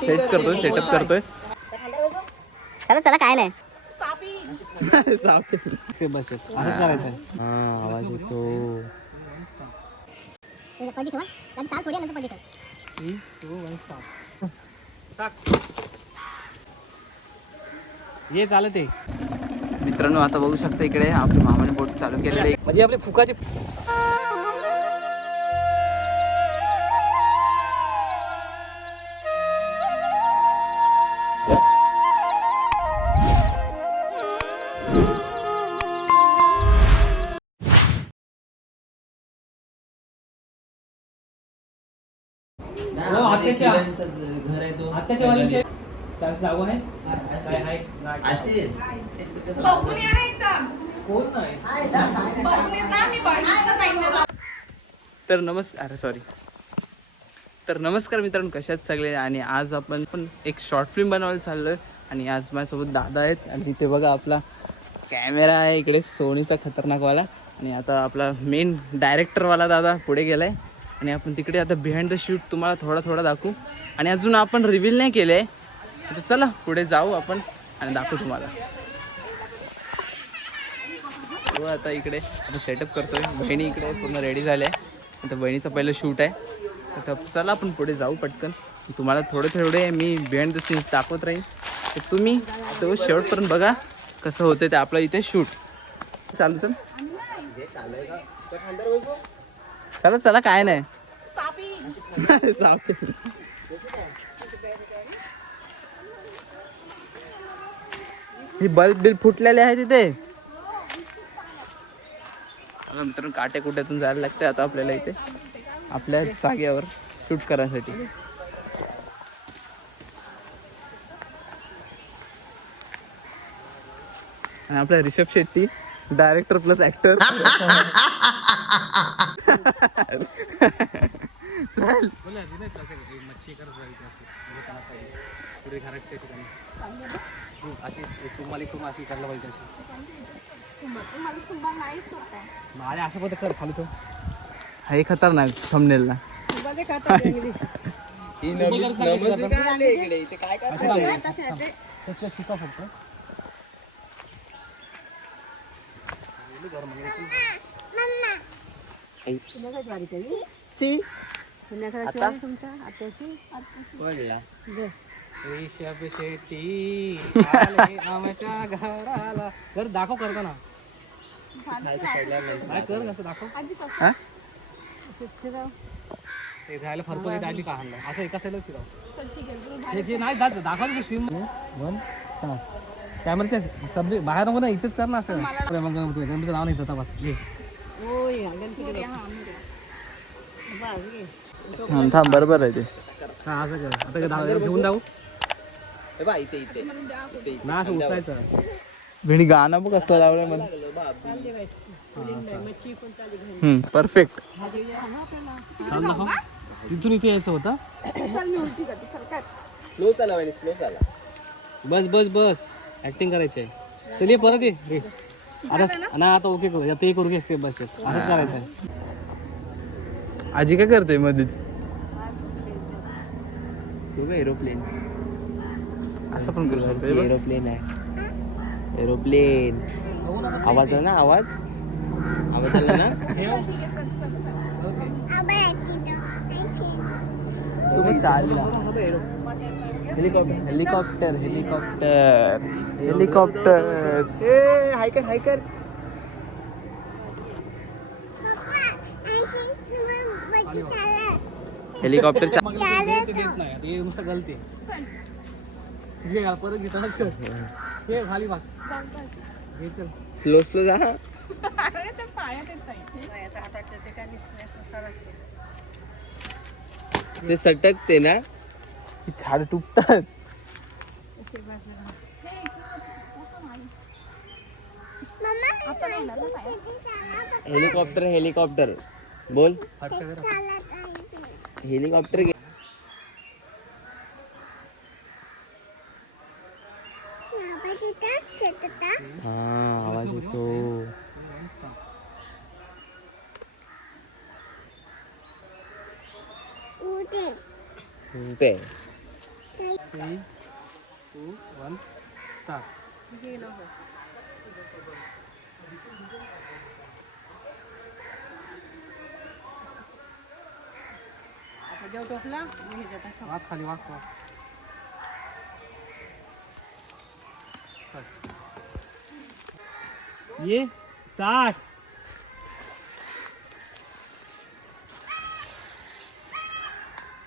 Setup करतोय. चला चला काय नाही. बस असंच करायचं. हा आवाज येतो. ये चालत आहे. मित्रांनो आता बघू शकता इकडे आपल्या मामाने बोट चालू केलेले म्हणजे आपले फुकाचे. घर आहे तो आत्याच्या वालीचे जागो आहे. तर नमस्कार मित्रांनो, कशात सगळे. आणि आज आपण पण एक शॉर्ट फिल्म बनवायला चाललोय. आणि आज माझ्यासोबत दादा आहेत. आणि तिथे बघा आपला कॅमेरा आहे इकडे सोनीचा खतरनाकवाला. आणि आता आपला मेन डायरेक्टरवाला दादा पुढे गेलाय. आणि आपण तिकडे आता बिहाइंड द शूट तुम्हाला थोडा दाखवू. आणि अजून आपण रिव्हील नाही केलं आहे. आता चला पुढे जाऊ आपण आणि दाखवू तुम्हाला. आता इकडे आपण सेटअप करतोय. बहिणी इकडे पूर्ण रेडी झाले आहे. आता बहिणीचं पहिलं शूट आहे. आता चला आपण पुढे जाऊ पटकन. तुम्हाला थोडे मी बिहाइंड द सीन्स दाखवत राहीन. तर तुम्ही तो शेवटपर्यंत बघा कसं होतं ते आपलं इथे शूट. चालू चला काय नाही. ही बल्ब फुटलेले आहे तिथे. मित्रांनो काट्या कुट्यातून जायला लागते आता आपल्याला इथे आपल्या जागेवर शूट करण्यासाठी. आणि आपला Rishabh Shetty director plus actor. असं कर खाली तो हे खतरनाक थंबनेलला. ऋषभ शेट्टी आमच्या घराला घर दाखव करताना काय कर कसं दाखव. ते जायला फरक आली का हल्ला असं एका साईडला फिराव. नाही दाखवा कॅमेराच्या सब्जेक्ट बाहेर नको ना इथेच कर ना. असं गणपतीचं नाव नाही होता बस. थांब बरोबर आहे ते. हा असं कर. आता घेऊन जाऊ इथे ना असं उचलायचं. भिणी गाणं बघ असं लावलं मला. परफेक्ट. तिथून इथे यायचं होतं. स्लो चाला. बस ऍक्टिंग करायची आहे. चल ये परत ये आता ना. आता ओके करू आता करू घे स्टेप बाय स्टेप. असंच करायचं आहे. आजी काय करते मध्येच. एरोप्लेन असं पण करू शकतो. एरोप्लेन आहे. एरोप्लेन आवाज आला ना. आवाज आला ना. तुम्ही चालला. Helicopter hiker. हेलिकॉप्टर नुसतं गलती परत घेताना खाली भाग. स्लो जा. ते सटकते ना. झाड तुटतात. हेलिकॉप्टर बोल. हेलिकॉप्टर आवाज येतो. 3, 2, 1, start. वाक खाली वाक. ये स्टार्ट.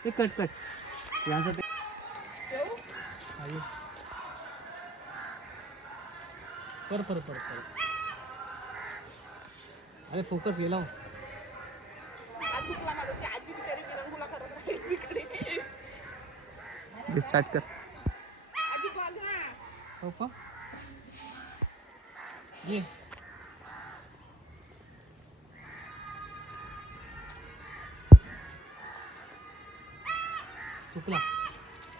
ते कट यांचं ते आहे. परत अरे फोकस गेला हो. स्टार्ट कर. हो का ये चुकला.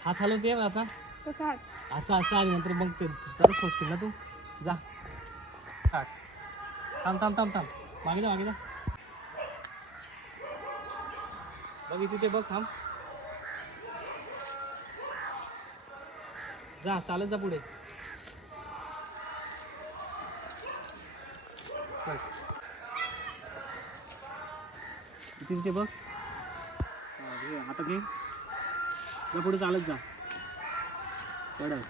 हात हलवते आता असं आणि नंतर मग ते तरच सोडशील ना तू. जा थांब मागे जा बघ इथे बघ. थांब जा चालत जा पुढे. इथे बघ. आता घे जा पुढे चालत जा. पडत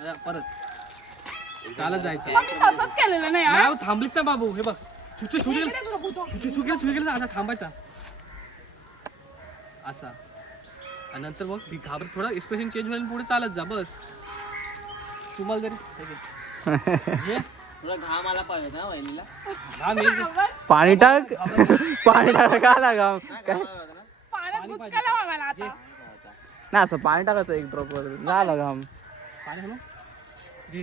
ना परत चालत जायचं. नाही थांबलीस ना बाबू. हे बघ छुकेल आता थांबायचा असा. आणि नंतर मग घाबरत थोडा एक्सप्रेशन चेंज होईल पुढे चालत जा. बस तुम्हाला जरी थोडा घाम आला पाहिजे ना वहिनीला. पाणी टाक. पाणी टाक का लागा ना असं पाणी टाकायचं एक ड्रॉप वर झाला घाम. पाणी हॅलो घे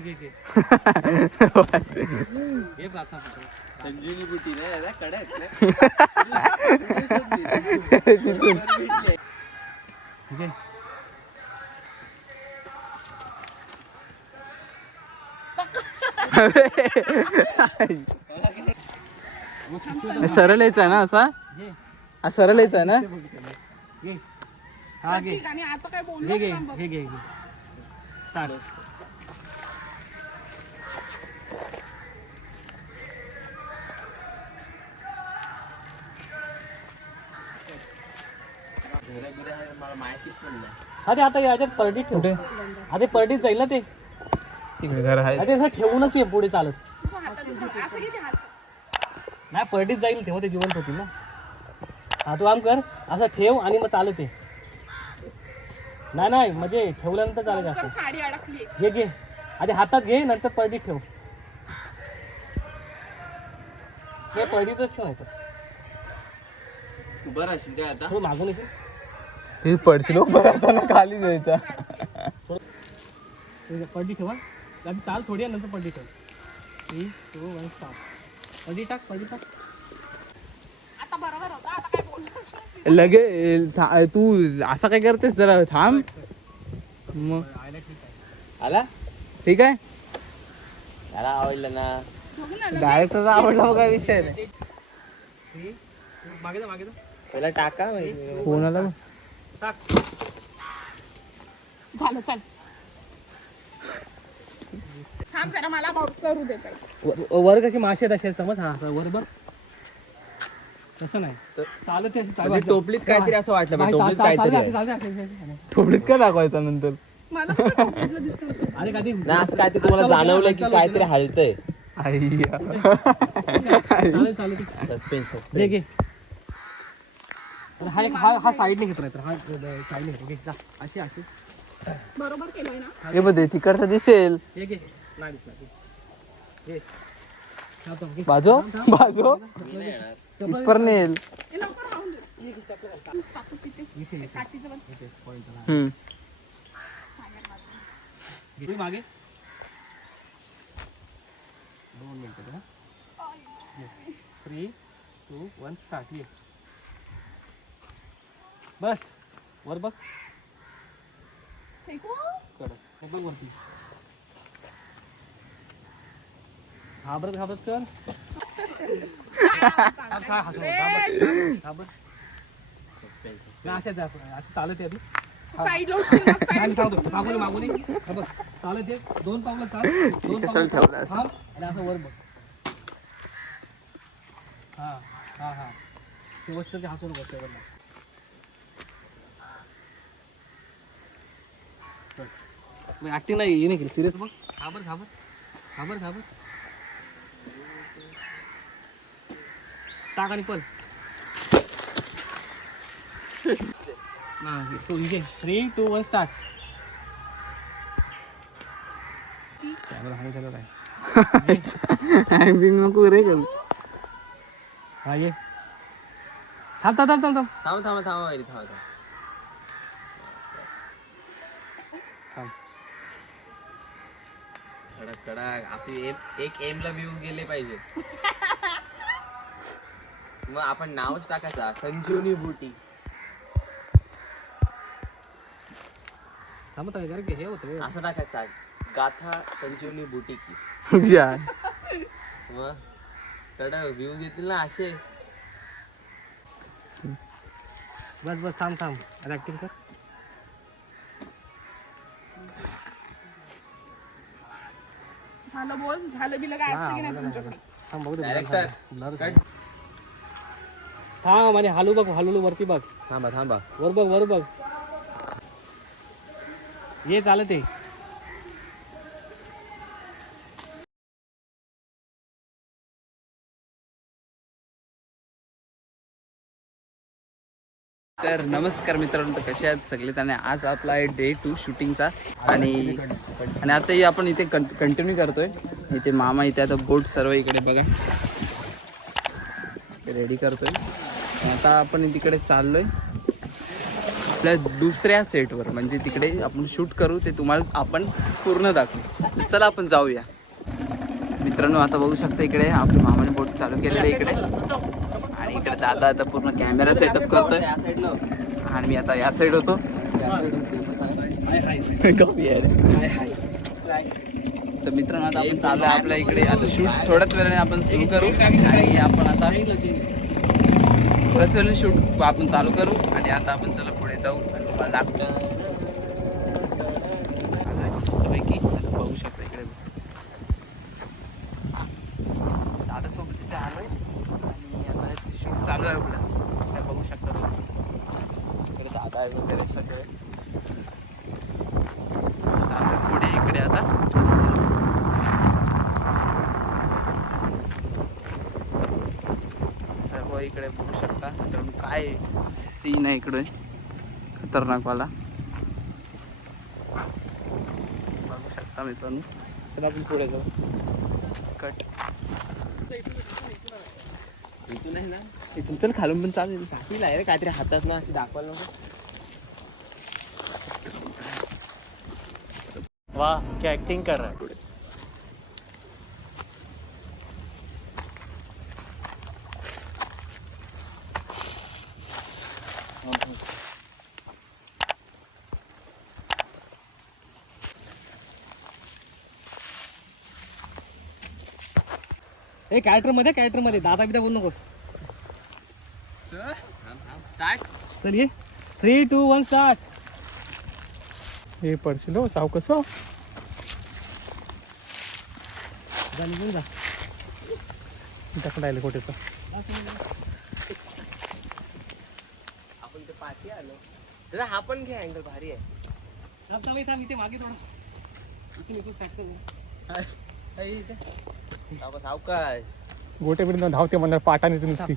संजीवनी बुटी नाही कडे ठीक आहे. सरळ यायचा ना असा. घे हा सरळ यायचा ना. घे हा घे घे स्टार्ट. आता याच्यात परडीत ठेवते. आता परडीत जाईल ना ते. घर आहे. अरे असं ठेवूनच ये पुढे चालत. नाही परडीत जाईल तेव्हा ते जिवंत होतील ना. हा तू काम कर असं ठेव आणि मग चालत ये. नाही म्हणजे ठेवल्यानंतर चालेल असं. घे आधी हातात घे नंतर परडीत ठेव. हे परडीतच ठेवायचं. बरं असेल काय आता. थोडं मागून येशील. ते पडशील परत खाली जायचा. पडली ठेवा आधी चाल थोडी नंतर पडली ठेव. 3, 2, 1 स्टार्ट. पडली टाक आता बरोबर होतं. आता काय बोललं लगे तू असं काय करतेस जरा थांब. मग आला ठीक आहे. त्याला आवडलं ना. डायरेक्टर आवडला मग काय विषय नाही. 3, 2 मागे जा पहिला टाका कोणाला टाक. झालं चल. थांब जरा मला करू दे पहिले. वर कशी मासे आहेत असे समज. हा वर बघ तसं नाही चालत ते असं टोपलीत काहीतरी असं वाटलं पाहिजे. टोपलीत काहीतरी थोडीत काय दाखवायचा नंतर. मला कसं टोपीतलं दिसतं? अरे कधी नाही असं काहीतरी तुम्हाला जाणवलं की काहीतरी हलतंय. चालेल सस्पेन्स घे. हा साईडने घेतो नाही तर हा साईडने घेतो. घे जा अशी बरोबर केलंय ना. हे बघ तिकडचं दिसेल. हे घे नाही दिसला. घे बाजो इथपर नेल. हे लवकर राहून दे. टाकू तिथे. काठीचं बघ. मागे 2 मिनिटं. 3, 2, 1 स्टार्ट. ये बस वर बघ. फेकू. कडक बघ वरती. घाबरत घाबरत कर घाबरत असं चालत आहे आधी साईडला उठशील मग, आणि साईडला. सांगतो मागून मागून बघ चालत ये 2 पावलं चाल 2 कशाला ठेवलं असं? थांब आणि असं वर बघ हा हा हा शेवटचं ते हसून बघ शेवटला ऍक्टिंग नाही हे नाही केली सिरियस बघ घाबर घाबर घाबर घाबर टाक आणि पल तू इथे 3, 2, 1 स्टार्ट कॅमेरा हाय झाला काय नको रे हा ये थांब थांब थांब थांब थांब थांबा थांबा थांब कडक कडक आपली एक एमला व्ह्यू गेले पाहिजे मग आपण नावच टाकायचा संजीवनी बुटी थांब थांब जरा हे होतं रे. असं टाकायचा गाथा संजीवनी बुटी की मग कडक व्ह्यू येतील ना असे बस बस थांब थांब ऍक्टिंग कर झालं बोल, झालं बिलं काय असतं की नाही तुमच्याकडे? थांब बघू दे डायरेक्टर थांब आणि हालू बघ हालू वरती बघ थांबा थांबा वर बघ ये चालत आहे तर नमस्कार मित्रांनो, तर कसे आहेत सगळे? त्याने आज आपला आहे डे 2 शूटिंगचा आणि आताही आपण इथे कंटिन्यू करतोय. इथे मामा इथे आता बोट सर्व इकडे बघा रेडी करतोय. आता आपण तिकडे चाललोय आपल्या दुसऱ्या सेटवर, म्हणजे तिकडे आपण शूट करू ते तुम्हाला आपण पूर्ण दाखवू. चला आपण जाऊया मित्रांनो. आता बघू शकता इकडे आपल्या मामाने बोट चालू केलेलं इकडे आणि इकडे दादा आता पूर्ण कॅमेरा सेटअप करतोय आणि मी आता या साईड होतो. तर मित्रांनो आता आपण चालू आहे आपल्या इकडे. आता शूट थोड्याच वेळाने आपण सुरू करू आणि आपण आता थोड्याच वेळाने शूट आपण चालू करू आणि आता आपण चला पुढे जाऊ आणि तुम्हाला दाखवतो. मस्तपैकी आता बघू शकता इकडे दादा सोबत इथे आलोय आणि आता शूट चालू आहे आपलं. काय बघू शकता इकडे दादा आहे वगैरे सगळे चालू आहे पुढे इकडे. आता सर्व इकडे बघू शकता तर काय सीन आहे इकडे खतरनाकवाला बघू शकता मित्रांनो. चला आपण पुढे जाऊ. कट इथून आहे ना इथून चल खालून पण चालेल. टाकीला आहे रे काहीतरी हातात ना अशी दाखवायला नको. वाह क्या एक्टिंग कर रहा है. ए कॅरेक्टर मध्ये दादा बिदा बोलू नकोस. चल ये 3, 2, 1 स्टार्ट. हे पडशील हो साव कसं. जा निघून जा. टाकून राहिले कोटेचं. आपण ते पाठी आलो तर हा पण घे अँगल भारी आहे. थांब इथे मागे थोडं इथे स्टार्ट कर. सावकाश गोटे बिंदू धावते म्हणलं पाठाने नुसती.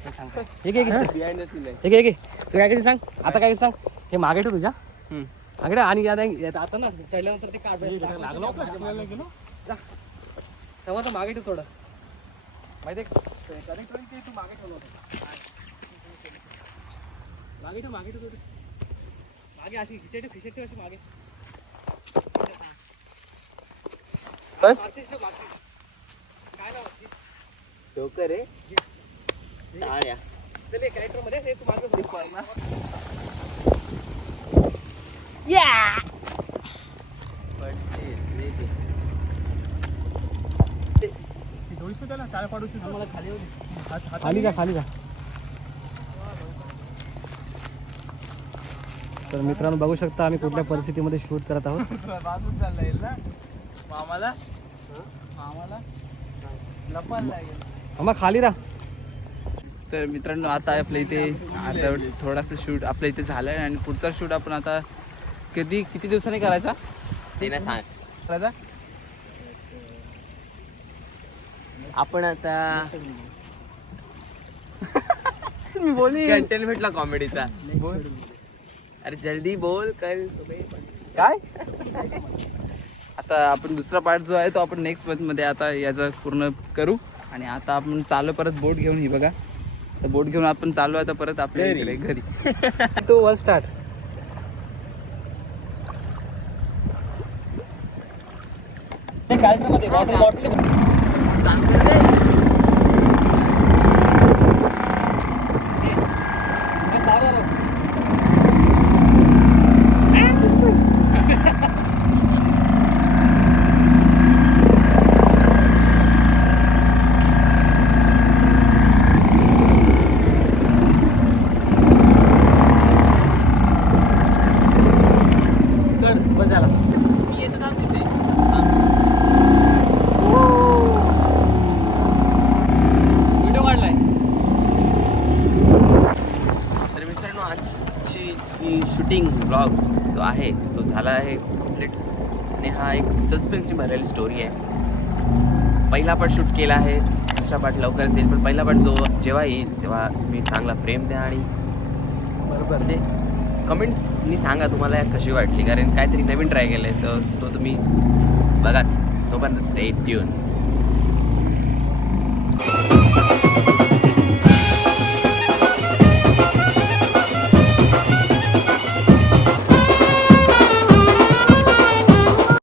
एक एक बिहाइंड द सीन आहे. एक एक तू काय सांग आता काय सांग. हे मागे ठेव तुझ्या मागे आणि आता ना चढल्यानंतर ते काढ लागलं जा तेव्हा तर मागे ठेव थोडं माहिती कनेक्ट होईल ते तू मागे ठेवलं होतं. मागे ठेव थोडं मागे अशी खिचट ठेव अशी मागे बस काय ना डोकर रे टाळ्या चल हे कॅरेक्टर मध्ये हे तू मागे खाली जा खाली जा. तर मित्रांनो बघू शकता आम्ही कुठल्या परिस्थितीमध्ये शूट करत आहोत. बाजून चालला येईल ना मामाला लपायला लागेल. आम्हा खाली राहा. तर मित्रांनो आता आपल्या इथे अर्धवट थोडासा शूट आपल्या इथे झालं आहे आणि पुढचा शूट आपण आता किती दिवसांनी करायचा ते ना सांग. करायचा आपण आता मी बोली कंटेंट भेटला कॉमेडीचा. अरे जल्दी बोल कल सुबह. काय आता आपण दुसरा पार्ट जो आहे तो आपण नेक्स्ट मंथमध्ये आता याचा पूर्ण करू. आणि आता आपण चालू परत बोट घेऊन ही बघा तर बोट घेऊन आपण चालू आता परत आपल्या इकडे घरी. तो वन स्टार्ट. तर मित्रांनो आजची ही शूटिंग ब्लॉग जो आहे तो झाला आहे कम्प्लीट. आणि हा एक सस्पेन्सने भरलेली स्टोरी आहे. पहिला पार्ट शूट केला आहे, दुसरा पार्ट लवकरच येईल. पण पहिला पार्ट जेव्हा येईल तेव्हा तुम्ही चांगला प्रेम द्या आणि बरोबर म्हणजे कमेंट्सनी सांगा तुम्हाला कशी वाटली. कारण काहीतरी नवीन ट्राय केलं आहे तर तुम्ही बघाच. तोपर्यंत स्टे ट्यून.